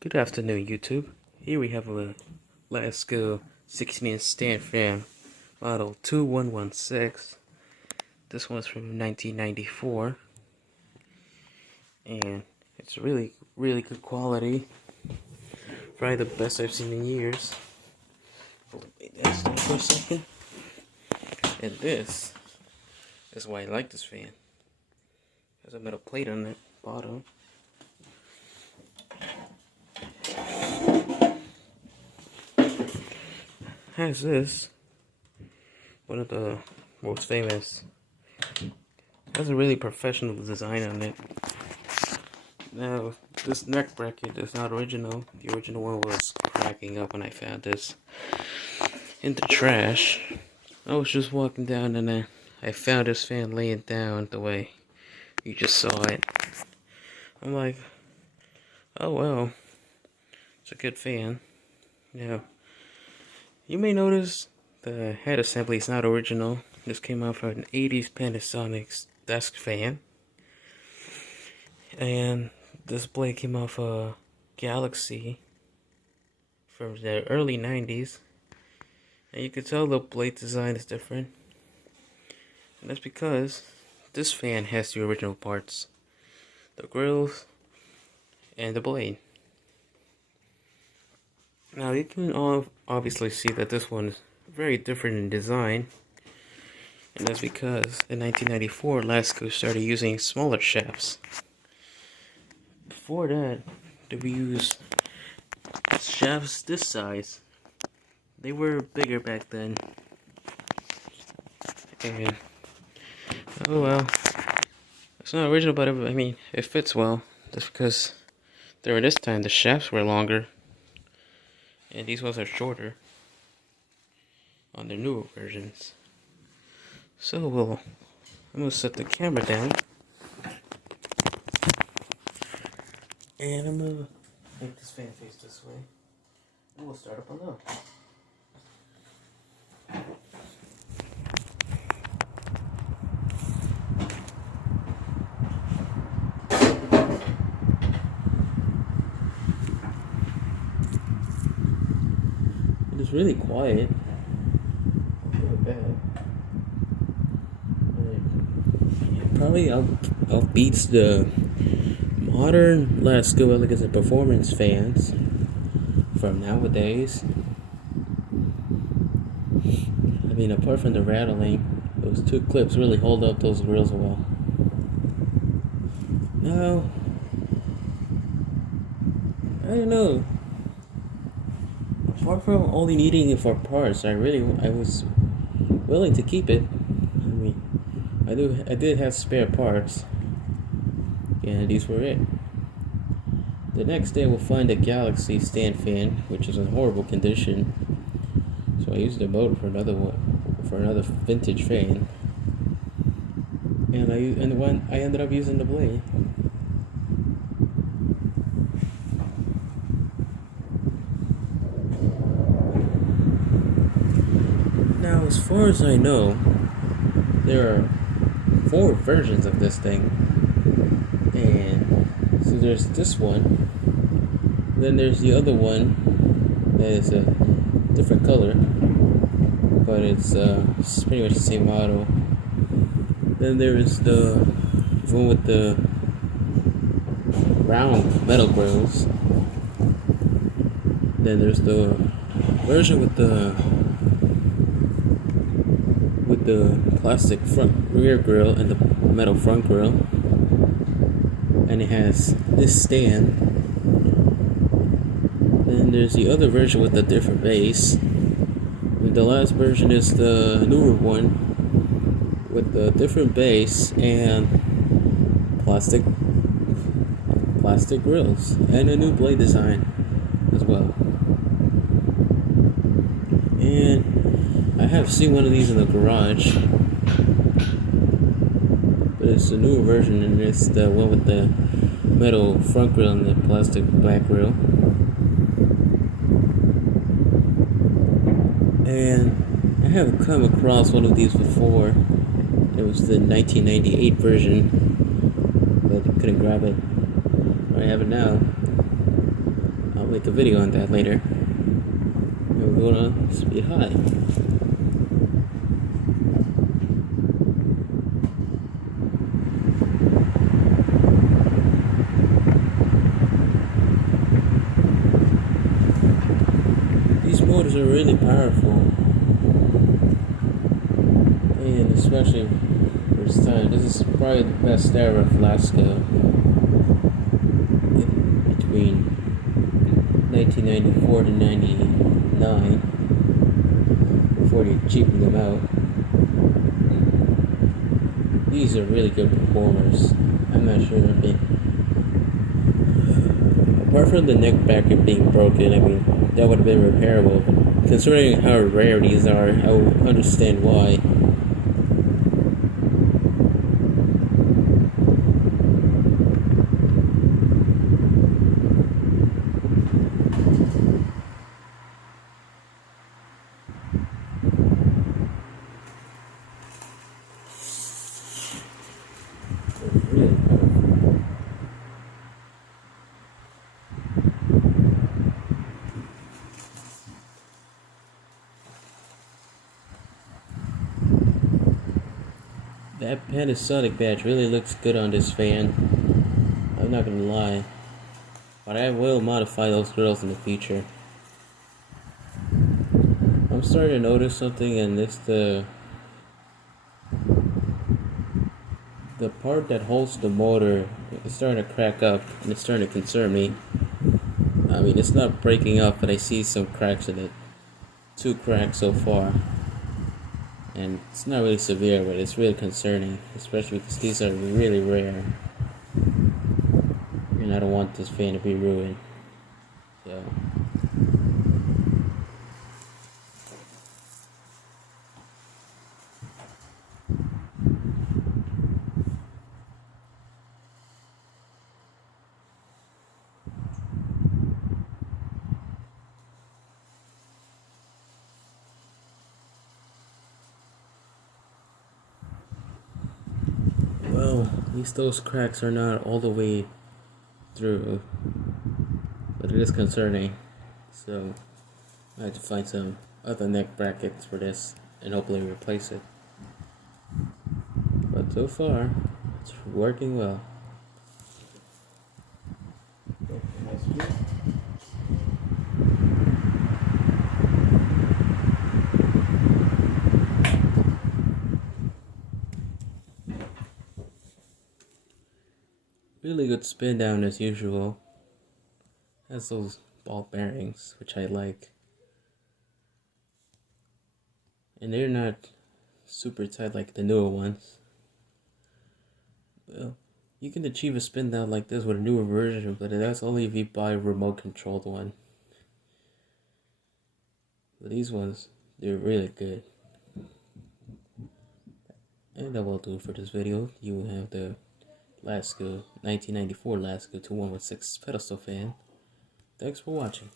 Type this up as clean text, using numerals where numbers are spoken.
Good afternoon, YouTube. Here we have a Lasko 16-inch stand fan, model 2116. This one's from 1994, and it's really good quality. Probably the best I've seen in years. Wait, that's that for a second. And this is why I like this fan. There's a metal plate on the bottom. Has this, one of the most famous, has a really professional design on it. Now, this neck bracket is not original. The original one was cracking up when I found this in the trash. I was just walking down and then I found this fan laying down the way you just saw it. I'm like, oh well, it's a good fan. Yeah. You may notice the head assembly is not original. This came out from an 80s Panasonic desk fan. And this blade came off a Galaxy from the early 90s. And you can tell the blade design is different. And that's because this fan has the original parts. The grills and the blade. Now you can obviously see that this one is very different in design, and that's because in 1994 Lasko started using smaller shafts. Before that, they would use shafts this size. They were bigger back then, and oh well, it's not original, but I mean it fits well. That's because during this time the shafts were longer. And these ones are shorter on the newer versions. So I'm gonna set the camera down, and I'm gonna make this fan face this way, and we'll start up below. It's really quiet. Probably outbeats the modern Lasko Elegance and Performance fans from nowadays. I mean, apart from the rattling, those two clips really hold up those grills well. Now, I don't know. Apart from only needing it for parts, I was willing to keep it. I mean, I did have spare parts, and these were it. The next day, we'll find a Galaxy stand fan, which is in horrible condition. So I used the motor for another vintage fan, and I ended up using the blade. Now, as far as I know, there are 4 versions of this thing, and so there's this one, then there's the other one that is a different color, but it's pretty much the same model. Then there is the one with the round metal grills. Then there's the version with the plastic rear grill and the metal front grill, and it has this stand. Then there's the other version with a different base, and the last version is the newer one with the different base and plastic grills and a new blade design as well. And I have seen one of these in the garage, but it's a newer version, and it's the one with the metal front grille and the plastic back grille. And I have come across one of these before. It was the 1998 version, but I couldn't grab it. I have it now. make a video on that later. We're gonna speed high. These motors are really powerful, and especially for this time, this is probably the best era of Lasko. Between 1994 to 99, before they cheapened them out. These are really good performers. I'm not sure if they... Apart from the neck bracket being broken, I mean, that would have been repairable. But considering how rare these are, I would understand why. Really powerful. That Panasonic badge really looks good on this fan. I'm not gonna lie. But I will modify those grills in the future. I'm starting to notice something, and it's the part that holds the motor is starting to crack up, and it's starting to concern me. I mean, it's not breaking up, but I see some cracks in it. 2 cracks so far. And it's not really severe, but it's really concerning, especially because these are really rare. And I don't want this fan to be ruined. So... Well, at least those cracks are not all the way through, but it is concerning. So I have to find some other neck brackets for this and hopefully replace it. But so far, it's working well. Really good spin down as usual. Has those ball bearings, which I like. And they're not super tight like the newer ones. Well, you can achieve a spin down like this with a newer version, but that's only if you buy a remote controlled one. But these ones, they're really good. And that will do it for this video. You will have the Lasko 1994 Lasko 2116 pedestal fan. Thanks for watching.